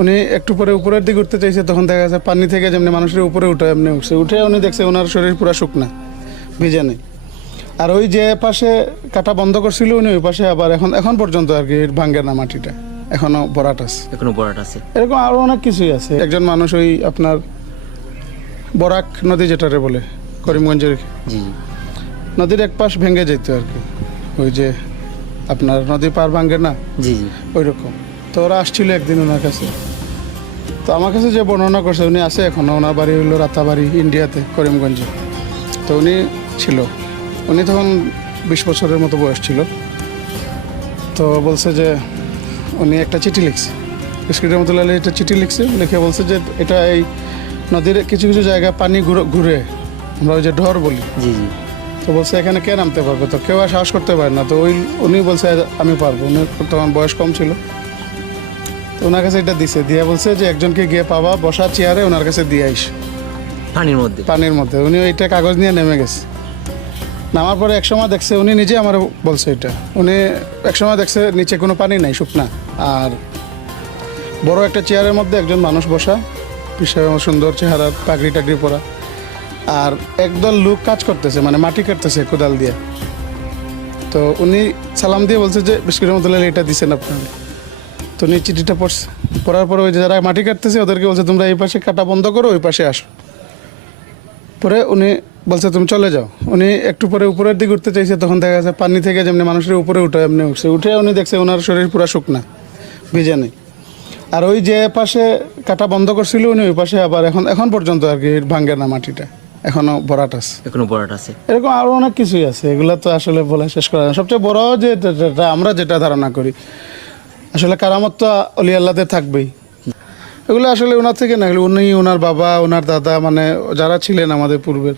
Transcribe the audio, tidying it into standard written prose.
উনি একটু পরে উপরের দিকে উঠতে চাইছে, তখন দেখা যাচ্ছে পানি থেকে যেমনি মানুষের উপরে উঠে এমনি উঠে উনি দেখছে ওনার শরীর পুরো শুকনা, ভিজে নেই। আর ওই যে পাশে কাটা বন্ধ করছিল উনি, ওই পাশে আবার এখন পর্যন্ত আর কি ভাঙ্গে না মাটিটা, এখনো ভরাট আছে। এখনো বড়াট আছে। এরকম আরো অনেক কিছুই আছে। একজন মানুষ ওই আপনার বরাক নদী যেটারে বলে করিমগঞ্জের জি নদীর এক পাশ ভেঙে যেত আর কি, ওই যে আপনার নদী পার ভাঙ্গে না, জি জি ওই রকম। তো ওরা আসছিল একদিন ওনার কাছে, তো আমার কাছে যে বর্ণনা করছে উনি আছে এখনও, ওনার বাড়ি হইলো রাতাবাড়ি ইন্ডিয়াতে করিমগঞ্জে। তো উনি ছিল, উনি তখন 20 বছরের মতো বয়স ছিল। তো বলছে যে উনি একটা চিঠি লিখছে, বিস্কিটের রহমতুল্লাহ একটা চিঠি লিখছে, লিখে বলছে যে এটা এই নদীর কিছু কিছু জায়গায় পানি ঘুরে, আমরা ওই যে ঢর বলি। জি জি তো বলছে এখানে কে নামতে পারবে, তো কেউ আর সাহস করতে পারে না। তো উনি বলছে আমি পারবো, উনি তখন বয়স কম ছিল। তো ওনার কাছে এটা দিছে, দিয়ে বলছে যে একজনকে গিয়ে পাবা বসা চেয়ারে, ওনার কাছে দিয়ে আইস পানির মধ্যে। উনি ওইটা কাগজ নিয়ে নেমে গেছে। নামার পরে একসময় দেখছে, উনি নিজে আমার বলছে এটা, উনি একসময় দেখছে নিচে কোনো পানি নাই, শুকনা, আর বড় একটা চেয়ারের মধ্যে একজন মানুষ বসা, বিশাল সুন্দর চেহারা, পাগড়ি টাগড়ি পরা, আর একদল লোক কাজ করতেছে, মানে মাটি কাটতেছে কোদাল দিয়ে। তো উনি সালাম দিয়ে বলছে যে বিস্কিটের মতো এটা দিচ্ছেন আপনার। তো উনি চিঠিটা পড়ছে, পড়ার পরে ওই যে যারা মাটি কাটতেছে ওদেরকে বলছে তোমরা এই পাশে কাটা বন্ধ করো, ওই পাশে আসো। পরে উনি বলছে তুমি চলে যাও। উনি একটু পরে উপরের দিকে উঠতে চাইছে, তখন দেখা যাচ্ছে পানি থেকে যেমনি মানুষের উপরে উঠে এমনি উঠে উনি দেখছে ওনার শরীর পুরো শুকনা, ভিজে নেই। আর ওই যে পাশে কাটা বন্ধ করছিল উনি, ওই পাশে আবার এখন পর্যন্ত আর কি ভাঙ্গে না মাটিটা, এখনো ভরাট আছে। এখনো বড়াট আছে। এরকম আরো অনেক কিছুই আছে, এগুলো তো আসলে বলে শেষ করা যায় না। সবচেয়ে বড় যেটা আমরা যেটা ধারণা করি, আসলে কারামত তো অলি আল্লাহদের থাকবেই। এগুলো আসলে ওনার থেকে না, উনি, ওনার বাবা, ওনার দাদা, মানে যারা ছিলেন আমাদের পূর্বের,